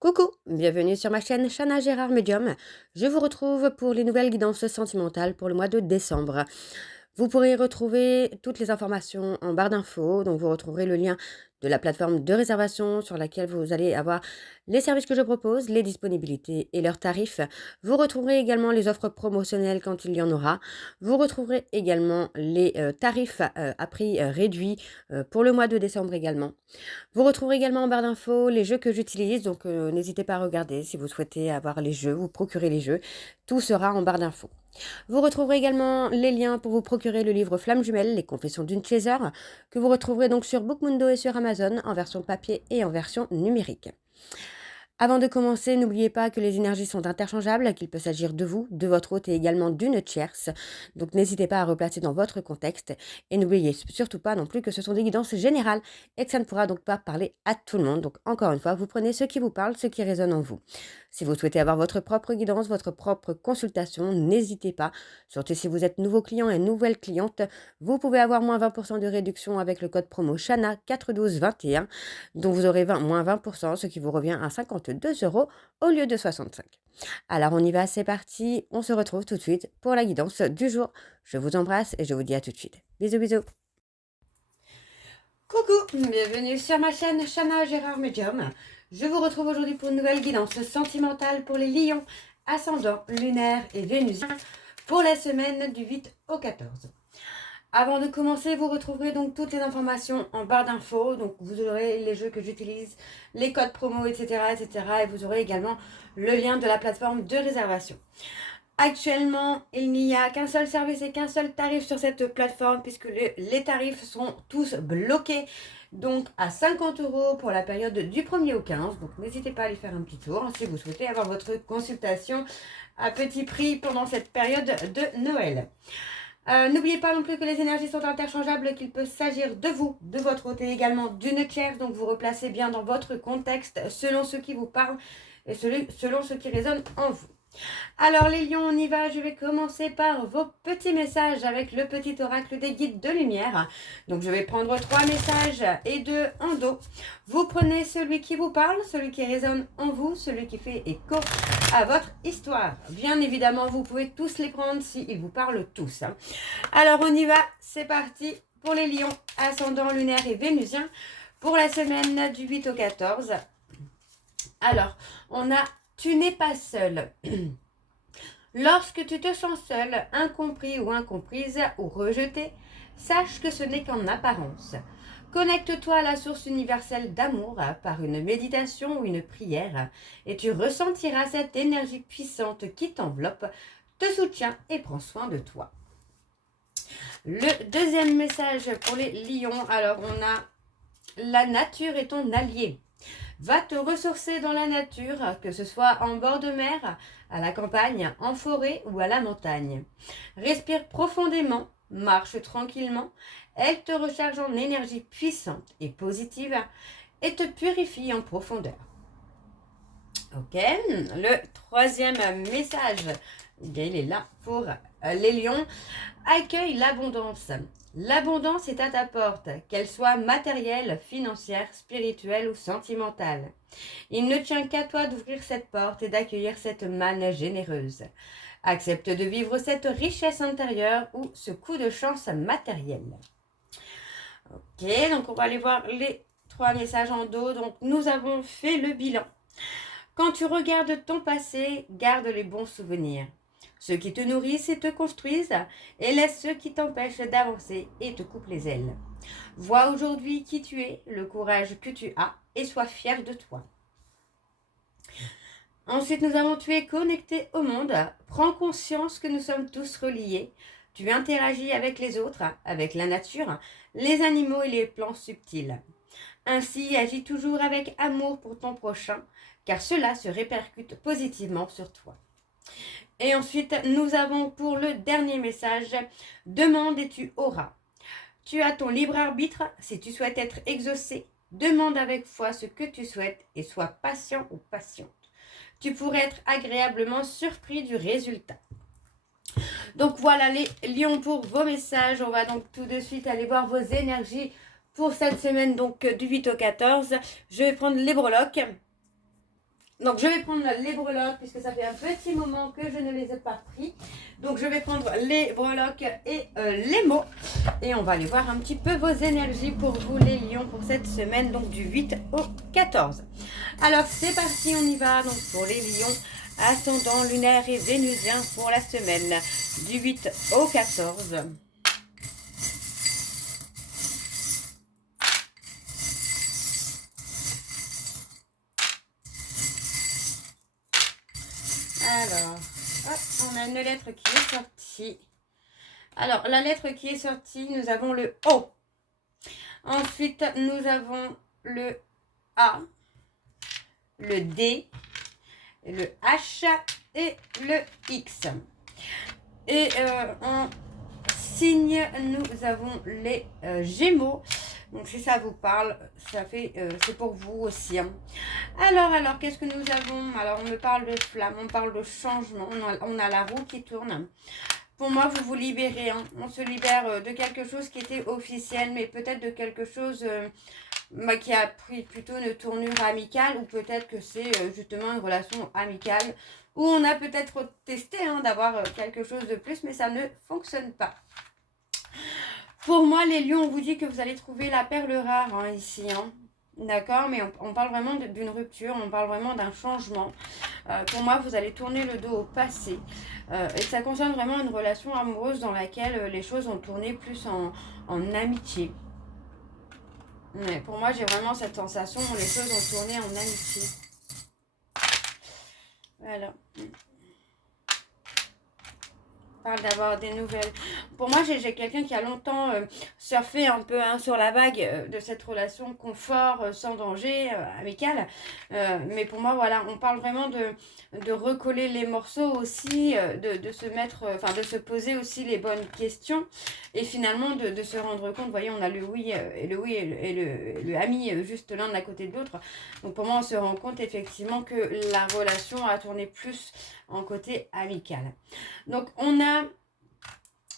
Coucou, bienvenue sur ma chaîne Chana Gérard Medium. Je vous retrouve pour les nouvelles guidances sentimentales pour le mois de décembre. Vous pourrez retrouver toutes les informations en barre d'infos, donc vous retrouverez le lien de la plateforme de réservation sur laquelle vous allez avoir les services que je propose, les disponibilités et leurs tarifs. Vous retrouverez également les offres promotionnelles quand il y en aura. Vous retrouverez également les tarifs à prix réduit pour le mois de décembre également. Vous retrouverez également en barre d'infos les jeux que j'utilise, donc n'hésitez pas à regarder si vous souhaitez avoir les jeux, vous procurer les jeux. Tout sera en barre d'infos. Vous retrouverez également les liens pour vous procurer le livre Flamme jumelle, les confessions d'une chaser, que vous retrouverez donc sur Bookmundo et sur Amazon en version papier et en version numérique. Avant de commencer, n'oubliez pas que les énergies sont interchangeables, qu'il peut s'agir de vous, de votre hôte et également d'une tierce. Donc n'hésitez pas à replacer dans votre contexte et n'oubliez surtout pas non plus que ce sont des guidances générales et que ça ne pourra donc pas parler à tout le monde. Donc encore une fois, vous prenez ce qui vous parle, ce qui résonne en vous. Si vous souhaitez avoir votre propre guidance, votre propre consultation, n'hésitez pas. Surtout si vous êtes nouveau client et nouvelle cliente, vous pouvez avoir moins 20% de réduction avec le code promo Chana 41221, dont vous aurez moins 20%, ce qui vous revient à 52 euros au lieu de 65. Alors on y va, c'est parti, on se retrouve tout de suite pour la guidance du jour. Je vous embrasse et je vous dis à tout de suite. Bisous bisous. Coucou, bienvenue sur ma chaîne Chana Gérard Medium. Je vous retrouve aujourd'hui pour une nouvelle guidance sentimentale pour les lions, ascendant, lunaire et vénusien pour la semaine du 8 au 14. Avant de commencer, vous retrouverez donc toutes les informations en barre d'infos. Donc vous aurez les jeux que j'utilise, les codes promo, etc., etc. Et vous aurez également le lien de la plateforme de réservation. Actuellement, il n'y a qu'un seul service et qu'un seul tarif sur cette plateforme puisque les tarifs sont tous bloqués. Donc à 50 euros pour la période du 1er au 15. Donc n'hésitez pas à aller faire un petit tour si vous souhaitez avoir votre consultation à petit prix pendant cette période de Noël. N'oubliez pas non plus que les énergies sont interchangeables, qu'il peut s'agir de vous, de votre hôte et également d'une tierce. Donc vous replacez bien dans votre contexte selon ce qui vous parle et selon ce qui résonne en vous. Alors les lions, on y va. Je vais commencer par vos petits messages avec le petit oracle des guides de lumière. Donc je vais prendre 3 messages et 2 en dos. Vous prenez celui qui vous parle, celui qui résonne en vous, celui qui fait écho à votre histoire. Bien évidemment, vous pouvez tous les prendre s'ils vous parlent tous. Alors on y va, c'est parti pour les lions, ascendant, lunaire et vénusien pour la semaine du 8 au 14. Alors, on a « Tu n'es pas seul ». Lorsque tu te sens seul, incompris ou incomprise ou rejeté, sache que ce n'est qu'en apparence. Connecte-toi à la source universelle d'amour par une méditation ou une prière et tu ressentiras cette énergie puissante qui t'enveloppe, te soutient et prend soin de toi. Le deuxième message pour les lions, alors on a « La nature est ton allié ». Va te ressourcer dans la nature, que ce soit en bord de mer, à la campagne, en forêt ou à la montagne. Respire profondément, marche tranquillement, elle te recharge en énergie puissante et positive et te purifie en profondeur. Ok, le troisième message, il est là pour les lions. Accueille l'abondance. L'abondance est à ta porte, qu'elle soit matérielle, financière, spirituelle ou sentimentale. Il ne tient qu'à toi d'ouvrir cette porte et d'accueillir cette manne généreuse. Accepte de vivre cette richesse intérieure ou ce coup de chance matériel. Ok, donc on va aller voir les 3 messages en dos. Donc nous avons fait le bilan. Quand tu regardes ton passé, garde les bons souvenirs. Ceux qui te nourrissent et te construisent, et laisse ceux qui t'empêchent d'avancer et te coupent les ailes. Vois aujourd'hui qui tu es, le courage que tu as, et sois fier de toi. Ensuite, nous avons tu es connecté au monde. Prends conscience que nous sommes tous reliés. Tu interagis avec les autres, avec la nature, les animaux et les plans subtils. Ainsi, agis toujours avec amour pour ton prochain, car cela se répercute positivement sur toi. Et ensuite, nous avons pour le dernier message, demande et tu auras. Tu as ton libre arbitre, si tu souhaites être exaucé, demande avec foi ce que tu souhaites et sois patient ou patiente. Tu pourrais être agréablement surpris du résultat. Donc voilà les lions pour vos messages. On va donc tout de suite aller voir vos énergies pour cette semaine donc du 8 au 14. Je vais prendre les breloques. Donc je vais prendre les breloques puisque ça fait un petit moment que je ne les ai pas pris. Donc je vais prendre les breloques et les mots. Et on va aller voir un petit peu vos énergies pour vous les lions pour cette semaine, donc du 8 au 14. Alors c'est parti, on y va. Donc pour les lions, ascendant lunaire et vénusien pour la semaine du 8 au 14. Alors, hop, on a une lettre qui est sortie. Alors, la lettre qui est sortie, nous avons le O. Ensuite, nous avons le A, le D, le H et le X. Et en signe, nous avons les Gémeaux. Donc si ça vous parle, ça fait, c'est pour vous aussi. Hein. Alors, qu'est-ce que nous avons? Alors, on me parle de flamme, on parle de changement, on a la roue qui tourne. Pour moi, vous vous libérez. Hein. On se libère de quelque chose qui était officiel, mais peut-être de quelque chose qui a pris plutôt une tournure amicale, ou peut-être que c'est justement une relation amicale, où on a peut-être testé d'avoir quelque chose de plus, mais ça ne fonctionne pas. Pour moi, les lions, on vous dit que vous allez trouver la perle rare ici. D'accord, mais on parle vraiment d'une rupture, on parle vraiment d'un changement. Pour moi, vous allez tourner le dos au passé. Et ça concerne vraiment une relation amoureuse dans laquelle les choses ont tourné plus en amitié. Mais pour moi, j'ai vraiment cette sensation où les choses ont tourné en amitié. Voilà. Parle d'avoir des nouvelles. Pour moi, j'ai quelqu'un qui a longtemps surfé un peu sur la vague de cette relation confort, sans danger, amicale. Mais pour moi, voilà, on parle vraiment de recoller les morceaux aussi, de se mettre, de se poser aussi les bonnes questions. Et finalement, de se rendre compte, vous voyez, on a le oui et le ami juste l'un à côté de l'autre. Donc pour moi, on se rend compte effectivement que la relation a tourné plus en côté amical. Donc on a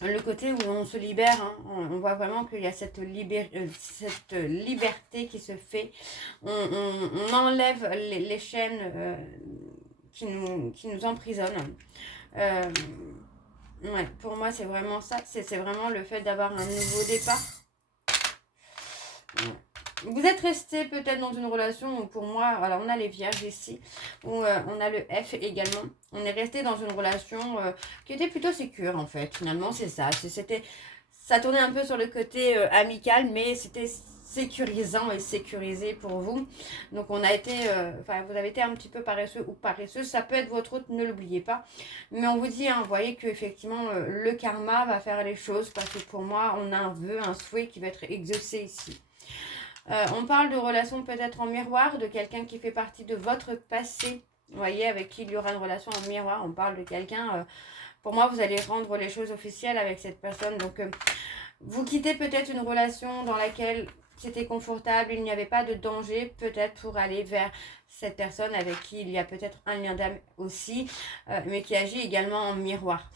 le côté où on se libère, on voit vraiment qu'il y a cette liberté qui se fait. On enlève les chaînes qui nous emprisonnent. Ouais, pour moi c'est vraiment ça, c'est vraiment le fait d'avoir un nouveau départ. Ouais. Vous êtes resté peut-être dans une relation où pour moi, voilà, on a les vierges ici, où on a le F également. On est resté dans une relation qui était plutôt sécure en fait. Finalement, c'est ça. Ça tournait un peu sur le côté amical, mais c'était sécurisant et sécurisé pour vous. Donc on a été, vous avez été un petit peu paresseux ou paresseuse. Ça peut être votre autre, ne l'oubliez pas. Mais on vous dit, vous voyez qu'effectivement, le karma va faire les choses parce que pour moi, on a un vœu, un souhait qui va être exaucé ici. On parle de relations peut-être en miroir, de quelqu'un qui fait partie de votre passé, vous voyez, avec qui il y aura une relation en miroir. On parle de quelqu'un, pour moi, vous allez rendre les choses officielles avec cette personne. Donc, vous quittez peut-être une relation dans laquelle c'était confortable, il n'y avait pas de danger, peut-être pour aller vers cette personne avec qui il y a peut-être un lien d'âme aussi, mais qui agit également en miroir.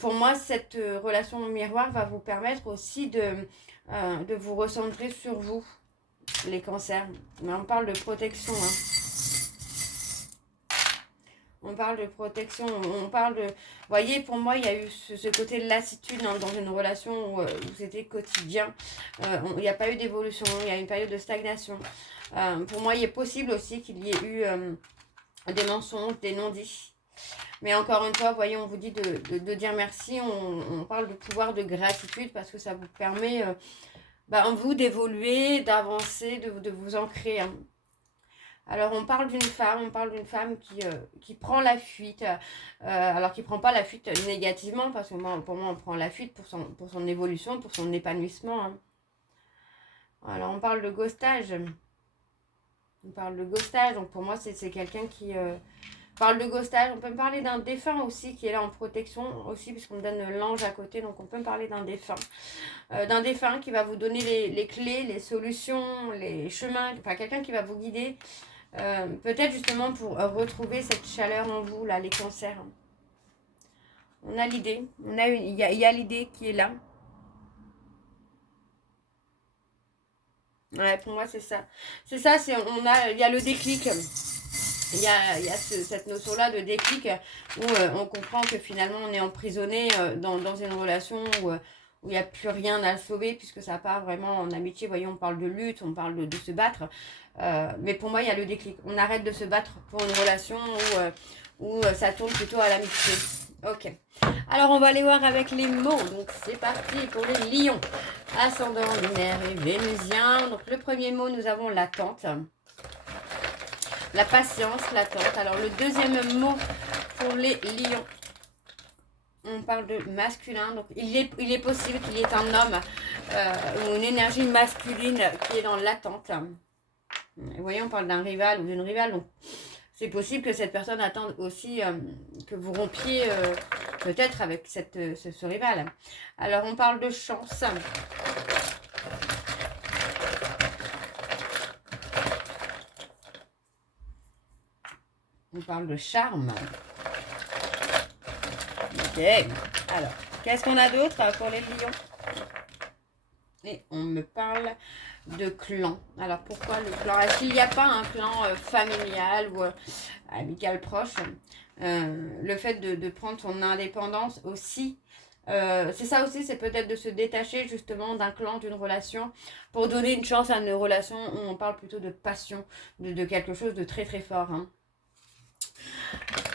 Pour moi, cette relation en miroir va vous permettre aussi de vous recentrer sur vous. Les cancers, mais on parle de protection. On parle de protection, on parle de... Vous voyez, pour moi, il y a eu ce côté de lassitude dans une relation où c'était quotidien. Il n'y a pas eu d'évolution, il y a une période de stagnation. Pour moi, il est possible aussi qu'il y ait eu des mensonges, des non-dits. Mais encore une fois, vous voyez, on vous dit de dire merci. On parle de pouvoir de gratitude parce que ça vous permet... en vous d'évoluer, d'avancer, de vous ancrer. Alors on parle d'une femme qui prend la fuite, alors qui ne prend pas la fuite négativement, parce que pour moi on prend la fuite pour son évolution, pour son épanouissement. Alors on parle de ghostage. Donc pour moi c'est quelqu'un qui... parle de ghostage, on peut me parler d'un défunt aussi qui est là en protection aussi, puisqu'on me donne l'ange à côté, donc on peut me parler d'un défunt. D'un défunt qui va vous donner les clés, les solutions, les chemins, quelqu'un qui va vous guider, peut-être justement pour retrouver cette chaleur en vous, là, les cancers. On a l'idée, il y a l'idée qui est là. Ouais, pour moi c'est ça. C'est ça, il y a le déclic. il y a cette notion-là de déclic où on comprend que finalement on est emprisonné dans une relation où il n'y a plus rien à sauver puisque ça part vraiment en amitié. Vous voyez, on parle de lutte, on parle de se battre. Mais pour moi, il y a le déclic. On arrête de se battre pour une relation où ça tourne plutôt à l'amitié. Ok. Alors, on va aller voir avec les mots. Donc, c'est parti pour les lions. Ascendant, lunaire et vénusien. Donc, le premier mot, nous avons l'attente. La patience, l'attente. Alors, le deuxième mot pour les lions. On parle de masculin. Donc, il est possible qu'il y ait un homme ou une énergie masculine qui est dans l'attente. Vous voyez, on parle d'un rival ou d'une rivale. Donc, c'est possible que cette personne attende aussi que vous rompiez peut-être avec ce rival. Alors, on parle de chance. On parle de charme. Ok. Alors, qu'est-ce qu'on a d'autre pour les lions? Et on me parle de clan. Alors, pourquoi le clan? Est-ce qu'il n'y a pas un clan familial ou amical proche? Le fait de prendre son indépendance aussi, c'est ça aussi, c'est peut-être de se détacher justement d'un clan, d'une relation, pour donner une chance à une relation où on parle plutôt de passion, de quelque chose de très très fort. Hein.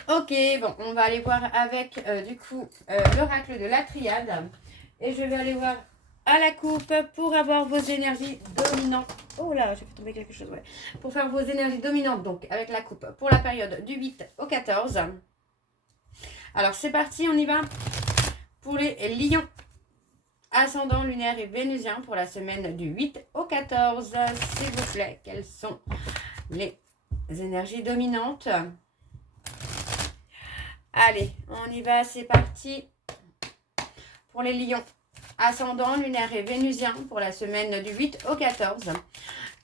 Ok, bon, on va aller voir avec du coup l'oracle de la triade. Et je vais aller voir à la coupe pour avoir vos énergies dominantes. Oh là, j'ai fait tomber quelque chose, ouais. Pour faire vos énergies dominantes, donc, avec la coupe, pour la période du 8 au 14. Alors, c'est parti, on y va. Pour les lions, ascendant, lunaire et vénusien, pour la semaine du 8 au 14. S'il vous plaît, quelles sont les énergies dominantes? Allez, on y va, c'est parti. Pour les lions, ascendant, lunaire et vénusien pour la semaine du 8 au 14.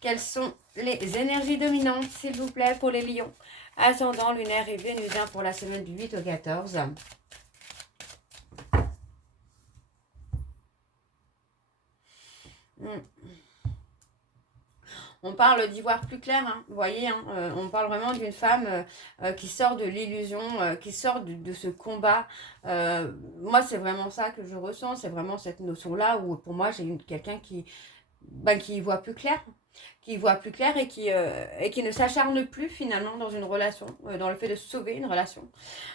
Quelles sont les énergies dominantes, s'il vous plaît, pour les lions? Ascendant, lunaire et vénusien pour la semaine du 8 au 14. On parle d'y voir plus clair, hein, vous voyez, hein, on parle vraiment d'une femme qui sort de l'illusion, qui sort de ce combat. Moi, c'est vraiment ça que je ressens, c'est vraiment cette notion-là où pour moi, j'ai quelqu'un qui y voit plus clair, et qui ne s'acharne plus finalement dans une relation, dans le fait de sauver une relation.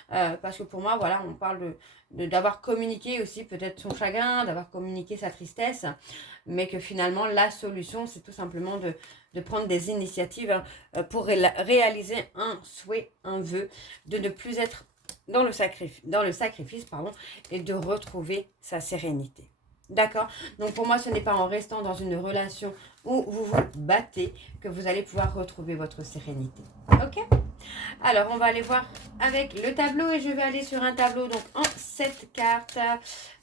Parce que pour moi, voilà, on parle d'avoir communiqué aussi peut-être son chagrin, d'avoir communiqué sa tristesse, mais que finalement la solution c'est tout simplement de prendre des initiatives pour réaliser un souhait, un vœu, de ne plus être dans le sacrifice pardon, et de retrouver sa sérénité. D'accord? Donc pour moi, ce n'est pas en restant dans une relation où vous vous battez que vous allez pouvoir retrouver votre sérénité. Ok? Alors, on va aller voir avec le tableau et je vais aller sur un tableau donc en 7 cartes.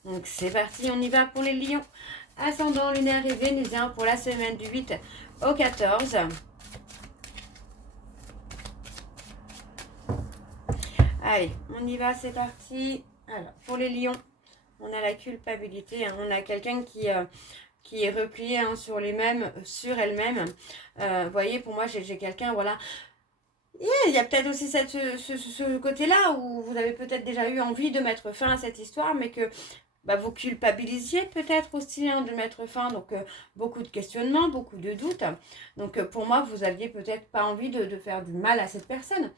Donc c'est parti, on y va pour les lions. Ascendant, lunaire et vénusien pour la semaine du 8 au 14. Allez, on y va, c'est parti. Alors, pour les lions, on a la culpabilité. Hein, on a quelqu'un qui est replié hein, sur elle-même. Vous voyez, pour moi, j'ai quelqu'un, voilà. Il y a peut-être aussi ce côté-là où vous avez peut-être déjà eu envie de mettre fin à cette histoire, mais que vous culpabilisiez peut-être aussi hein, de mettre fin. Donc, beaucoup de questionnements, beaucoup de doutes. Donc, pour moi, vous aviez peut-être pas envie de faire du mal à cette personne.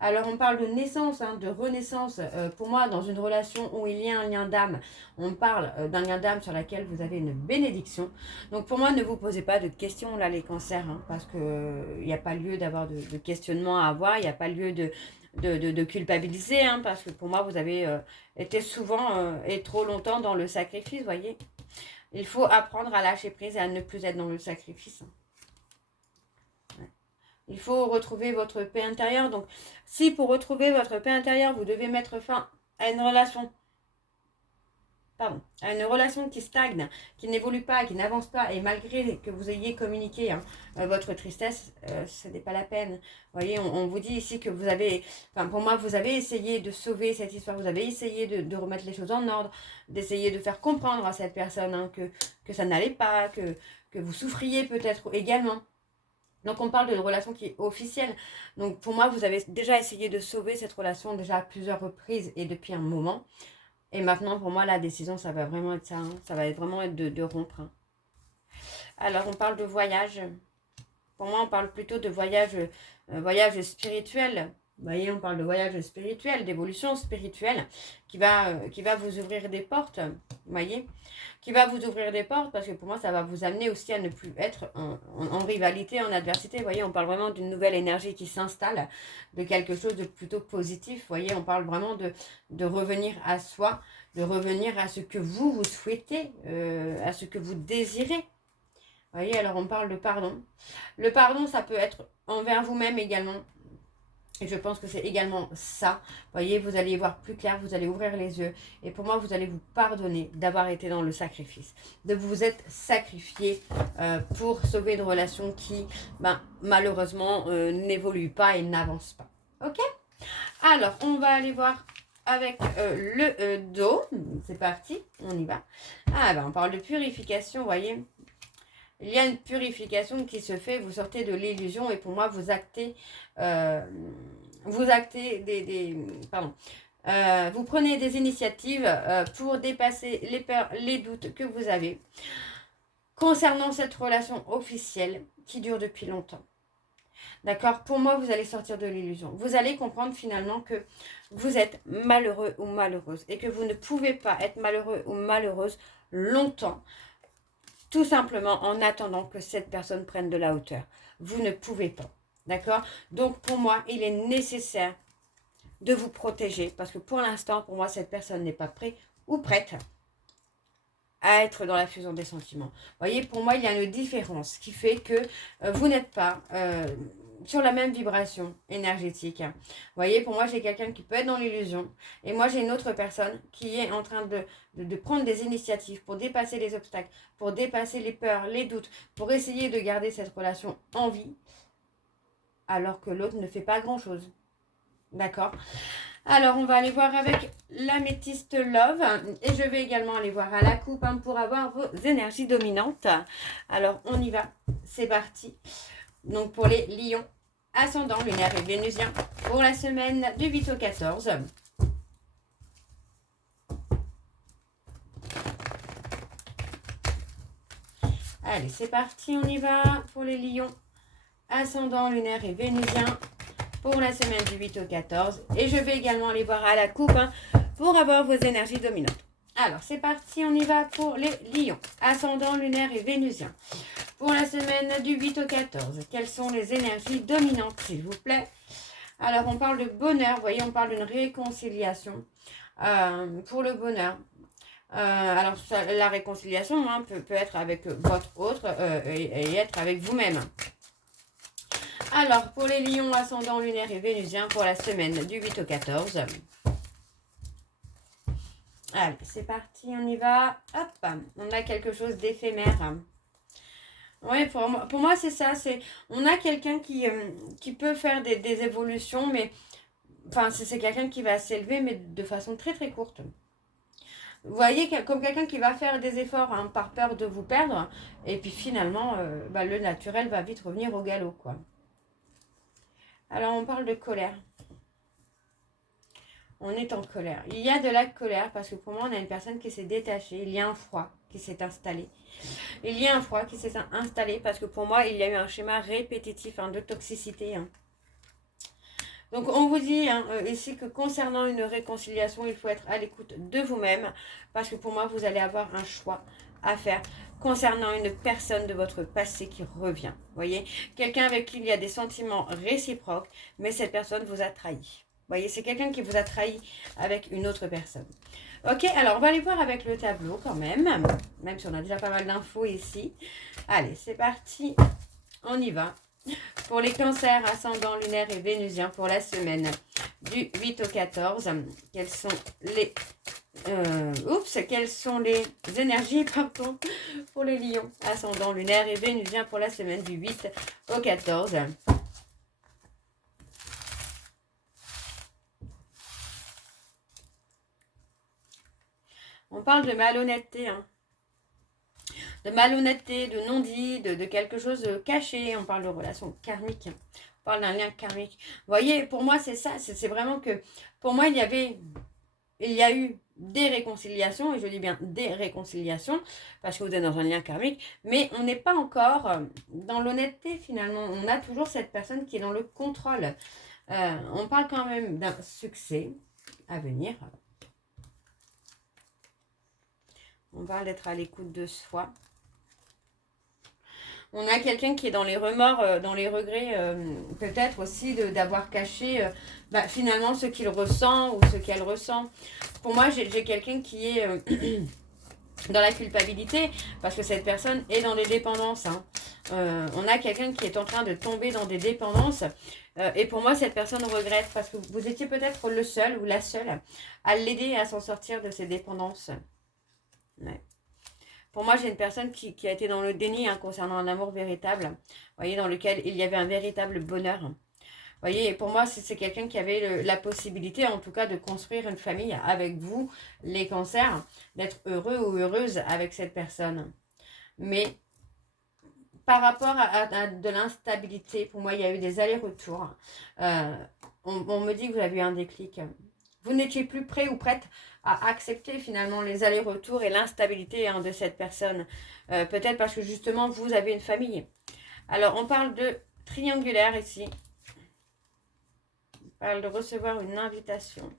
Alors, on parle de naissance, hein, de renaissance. Pour moi, dans une relation où il y a un lien d'âme, on parle d'un lien d'âme sur laquelle vous avez une bénédiction. Donc, pour moi, ne vous posez pas de questions, là, les cancers, hein, parce qu'il n'y a pas lieu d'avoir de questionnement à avoir. Il n'y a pas lieu de culpabiliser, hein, parce que pour moi, vous avez été souvent et trop longtemps dans le sacrifice, vous voyez. Il faut apprendre à lâcher prise et à ne plus être dans le sacrifice. Il faut retrouver votre paix intérieure. Donc, si pour retrouver votre paix intérieure, vous devez mettre fin à une relation, qui stagne, qui n'évolue pas, qui n'avance pas, et malgré que vous ayez communiqué hein, votre tristesse, ce n'est pas la peine. Vous voyez, on vous dit ici que vous avez, pour moi, vous avez essayé de sauver cette histoire, vous avez essayé de remettre les choses en ordre, d'essayer de faire comprendre à cette personne hein, que ça n'allait pas, que vous souffriez peut-être également. Donc on parle d'une relation qui est officielle. Donc pour moi, vous avez déjà essayé de sauver cette relation déjà à plusieurs reprises et depuis un moment. Et maintenant, pour moi, la décision, ça va vraiment être ça. Hein. Ça va vraiment être de rompre. Hein. Alors, on parle de voyage. Pour moi, on parle plutôt de voyage spirituel. Vous voyez, on parle de voyage spirituel, d'évolution spirituelle qui va vous ouvrir des portes. Vous voyez, qui va vous ouvrir des portes parce que pour moi, ça va vous amener aussi à ne plus être en rivalité, en adversité. Vous voyez, on parle vraiment d'une nouvelle énergie qui s'installe, de quelque chose de plutôt positif. Vous voyez, on parle vraiment de revenir à soi, de revenir à ce que vous souhaitez, à ce que vous désirez. Vous voyez, alors on parle de pardon. Le pardon, ça peut être envers vous-même également. Et je pense que c'est également ça. Vous voyez, vous allez y voir plus clair, vous allez ouvrir les yeux. Et pour moi, vous allez vous pardonner d'avoir été dans le sacrifice. De vous être sacrifié pour sauver une relation qui, malheureusement, n'évolue pas et n'avance pas. Ok? Alors, on va aller voir avec le dos. C'est parti, on y va. On parle de purification, vous voyez. Il y a une purification qui se fait, vous sortez de l'illusion et pour moi, vous actez vous prenez des initiatives pour dépasser les peurs, les doutes que vous avez concernant cette relation officielle qui dure depuis longtemps. D'accord? Pour moi, vous allez sortir de l'illusion. Vous allez comprendre finalement que vous êtes malheureux ou malheureuse et que vous ne pouvez pas être malheureux ou malheureuse longtemps. Tout simplement en attendant que cette personne prenne de la hauteur. Vous ne pouvez pas. D'accord? Donc pour moi, il est nécessaire de vous protéger. Parce que pour l'instant, pour moi, cette personne n'est pas prête ou prête à être dans la fusion des sentiments. Vous voyez, pour moi, il y a une différence qui fait que vous n'êtes pas sur la même vibration énergétique. Vous voyez, pour moi, j'ai quelqu'un qui peut être dans l'illusion. Et moi, j'ai une autre personne qui est en train de prendre des initiatives pour dépasser les obstacles, pour dépasser les peurs, les doutes, pour essayer de garder cette relation en vie, alors que l'autre ne fait pas grand-chose. D'accord? Alors, on va aller voir avec l'améthyste Love. Et je vais également aller voir à la coupe pour avoir vos énergies dominantes. Alors, on y va. C'est parti. Donc, pour les lions, ascendant, lunaire et vénusien, pour la semaine du 8 au 14. Allez, c'est parti. On y va pour les lions, ascendant, lunaire et vénusien, pour la semaine du 8 au 14. Et je vais également aller voir à la coupe pour avoir vos énergies dominantes. Alors, c'est parti, on y va pour les lions, ascendant, lunaire et vénusien. Pour la semaine du 8 au 14, quelles sont les énergies dominantes, s'il vous plaît? Alors, on parle de bonheur, vous voyez, on parle d'une réconciliation pour le bonheur. Alors, la réconciliation peut être avec votre autre et être avec vous-même. Alors, pour les lions, ascendant, lunaire et vénusien, pour la semaine du 8 au 14. Allez, c'est parti, on y va. Hop, on a quelque chose d'éphémère. Oui, pour moi c'est ça. On a quelqu'un qui peut faire des évolutions, mais enfin, c'est quelqu'un qui va s'élever, mais de façon très très courte. Vous voyez, comme quelqu'un qui va faire des efforts par peur de vous perdre, et puis finalement, le naturel va vite revenir au galop, quoi. Alors, on parle de colère. On est en colère. Il y a de la colère parce que pour moi, on a une personne qui s'est détachée. Il y a un froid qui s'est installé. Il y a un froid qui s'est installé parce que pour moi, il y a eu un schéma répétitif de toxicité. Donc, on vous dit ici que concernant une réconciliation, il faut être à l'écoute de vous-même parce que pour moi, vous allez avoir un choix à faire concernant une personne de votre passé qui revient. Vous voyez, quelqu'un avec qui il y a des sentiments réciproques, mais cette personne vous a trahi. Vous voyez, c'est quelqu'un qui vous a trahi avec une autre personne. Ok, alors on va aller voir avec le tableau quand même si on a déjà pas mal d'infos ici. Allez, c'est parti, on y va. Pour les cancers, ascendant, lunaire et vénusien, pour la semaine du 8 au 14, quelles sont les énergies, pour les lions, ascendant, lunaire et vénusien, pour la semaine du 8 au 14. On parle de malhonnêteté. de malhonnêteté, de non-dit, de quelque chose de caché. On parle de relation karmique. On parle d'un lien karmique. Vous voyez, pour moi, c'est ça. C'est vraiment que, pour moi, il y a eu des réconciliations, et je dis bien des réconciliations, parce que vous êtes dans un lien karmique, mais on n'est pas encore dans l'honnêteté finalement. On a toujours cette personne qui est dans le contrôle. On parle quand même d'un succès à venir. On parle d'être à l'écoute de soi. On a quelqu'un qui est dans les remords, dans les regrets, peut-être aussi d'avoir caché finalement ce qu'il ressent ou ce qu'elle ressent. Pour moi, j'ai quelqu'un qui est dans la culpabilité parce que cette personne est dans des dépendances. Hein. On a quelqu'un qui est en train de tomber dans des dépendances. Et pour moi, cette personne regrette parce que vous étiez peut-être le seul ou la seule à l'aider à s'en sortir de ses dépendances. Ouais. Pour moi, j'ai une personne qui a été dans le déni concernant un amour véritable, vous voyez, dans lequel il y avait un véritable bonheur. Vous voyez, et pour moi, c'est quelqu'un qui avait la possibilité, en tout cas, de construire une famille avec vous, les cancers, d'être heureux ou heureuse avec cette personne. Mais par rapport à de l'instabilité, pour moi, il y a eu des allers-retours. On me dit que vous avez eu un déclic. Vous n'étiez plus prêt ou prête à accepter finalement les allers-retours et l'instabilité de cette personne. Peut-être parce que justement, vous avez une famille. Alors, on parle de triangulaire ici. On parle de recevoir une invitation.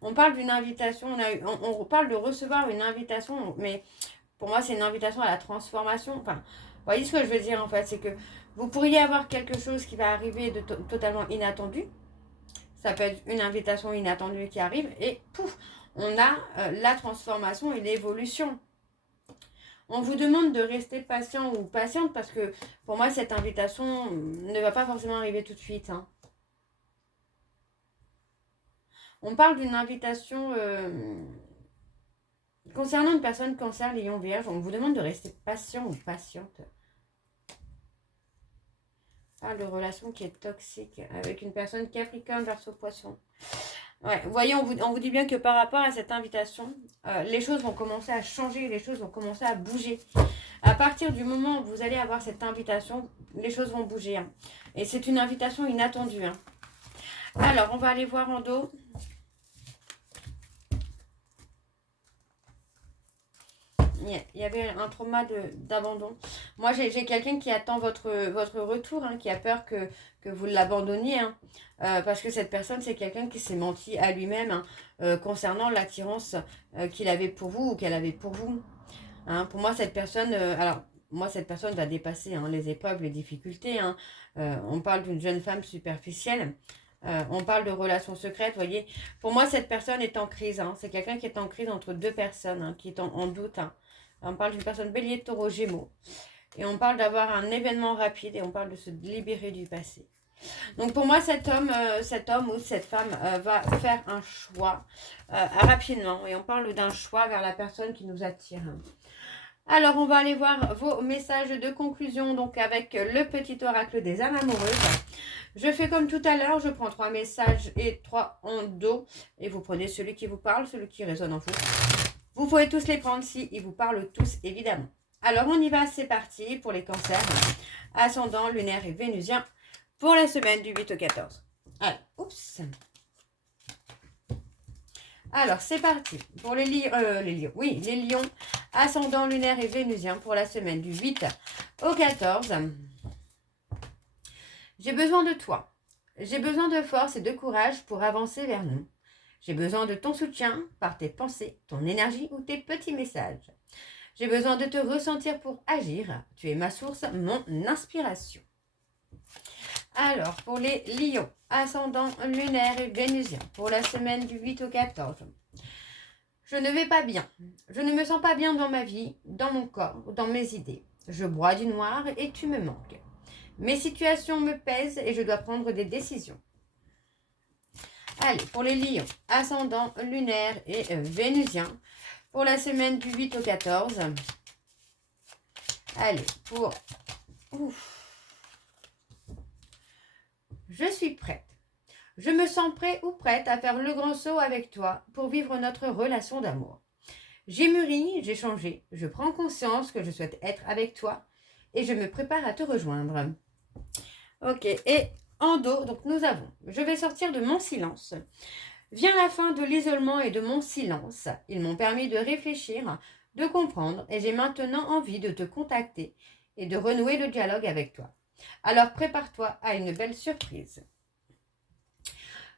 On parle d'une invitation, on parle de recevoir une invitation, mais pour moi, c'est une invitation à la transformation. Enfin, vous voyez ce que je veux dire en fait, c'est que vous pourriez avoir quelque chose qui va arriver de totalement inattendu. Ça peut être une invitation inattendue qui arrive et pouf, on a la transformation et l'évolution. On vous demande de rester patient ou patiente parce que pour moi, cette invitation ne va pas forcément arriver tout de suite. Hein. On parle d'une invitation concernant une personne cancer, lion, vierge. On vous demande de rester patient ou patiente. On parle de relation qui est toxique avec une personne capricorne, verseau, poisson. Ouais, vous voyez, on vous dit bien que par rapport à cette invitation, les choses vont commencer à changer, les choses vont commencer à bouger. À partir du moment où vous allez avoir cette invitation, les choses vont bouger. Hein. Et c'est une invitation inattendue. Hein. Alors, on va aller voir en dos. Il y avait un trauma d'abandon. Moi, j'ai quelqu'un qui attend votre retour, hein, qui a peur que vous l'abandonniez. Hein, parce que cette personne, c'est quelqu'un qui s'est menti à lui-même hein, concernant l'attirance qu'il avait pour vous ou qu'elle avait pour vous. Hein, pour moi, cette personne... cette personne va dépasser hein, les épreuves, les difficultés. Hein. On parle d'une jeune femme superficielle. On parle de relations secrètes, vous voyez. Pour moi, cette personne est en crise. Hein. C'est quelqu'un qui est en crise entre deux personnes, hein, qui est en doute. Hein. On parle d'une personne bélier, taureau, gémeaux. Et on parle d'avoir un événement rapide et on parle de se libérer du passé. Donc pour moi, cet homme ou cette femme va faire un choix rapidement. Et on parle d'un choix vers la personne qui nous attire. Alors, on va aller voir vos messages de conclusion, donc avec le petit oracle des âmes amoureuses. Je fais comme tout à l'heure, je prends 3 messages et 3 en dos. Et vous prenez celui qui vous parle, celui qui résonne en vous. Vous pouvez tous les prendre si ils vous parlent tous, évidemment. Alors, on y va, c'est parti pour les cancers. Ascendant, lunaire et vénusien pour la semaine du 8 au 14. Alors, oups. Alors, c'est parti pour les lions, ascendant, lunaire et vénusien pour la semaine du 8 au 14. J'ai besoin de toi. J'ai besoin de force et de courage pour avancer vers nous. J'ai besoin de ton soutien par tes pensées, ton énergie ou tes petits messages. J'ai besoin de te ressentir pour agir. Tu es ma source, mon inspiration. Alors, pour les lions, ascendant, lunaire et vénusien, pour la semaine du 8 au 14. Je ne vais pas bien. Je ne me sens pas bien dans ma vie, dans mon corps, dans mes idées. Je broie du noir et tu me manques. Mes situations me pèsent et je dois prendre des décisions. Allez, pour les lions, ascendant, lunaire et vénusien, pour la semaine du 8 au 14. Allez, pour... Je suis prête. Je me sens prêt ou prête à faire le grand saut avec toi pour vivre notre relation d'amour. J'ai mûri, j'ai changé, je prends conscience que je souhaite être avec toi et je me prépare à te rejoindre. Ok, et en dos, donc nous avons, je vais sortir de mon silence. Vient la fin de l'isolement et de mon silence. Ils m'ont permis de réfléchir, de comprendre et j'ai maintenant envie de te contacter et de renouer le dialogue avec toi. Alors prépare-toi à une belle surprise.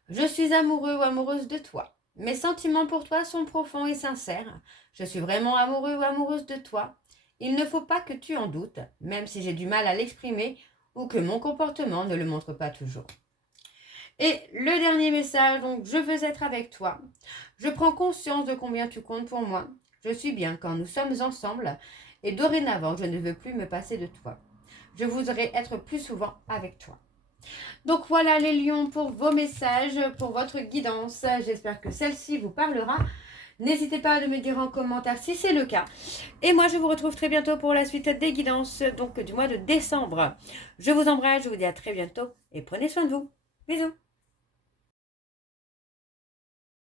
Je suis amoureux ou amoureuse de toi. Mes sentiments pour toi sont profonds et sincères. Je suis vraiment amoureux ou amoureuse de toi. Il ne faut pas que tu en doutes, même si j'ai du mal à l'exprimer ou que mon comportement ne le montre pas toujours. Et le dernier message, donc je veux être avec toi. Je prends conscience de combien tu comptes pour moi. Je suis bien quand nous sommes ensemble et dorénavant je ne veux plus me passer de toi. Je voudrais être plus souvent avec toi. Donc voilà les lions pour vos messages, pour votre guidance. J'espère que celle-ci vous parlera. N'hésitez pas à me dire en commentaire si c'est le cas. Et moi, je vous retrouve très bientôt pour la suite des guidances donc du mois de décembre. Je vous embrasse, je vous dis à très bientôt et prenez soin de vous. Bisous.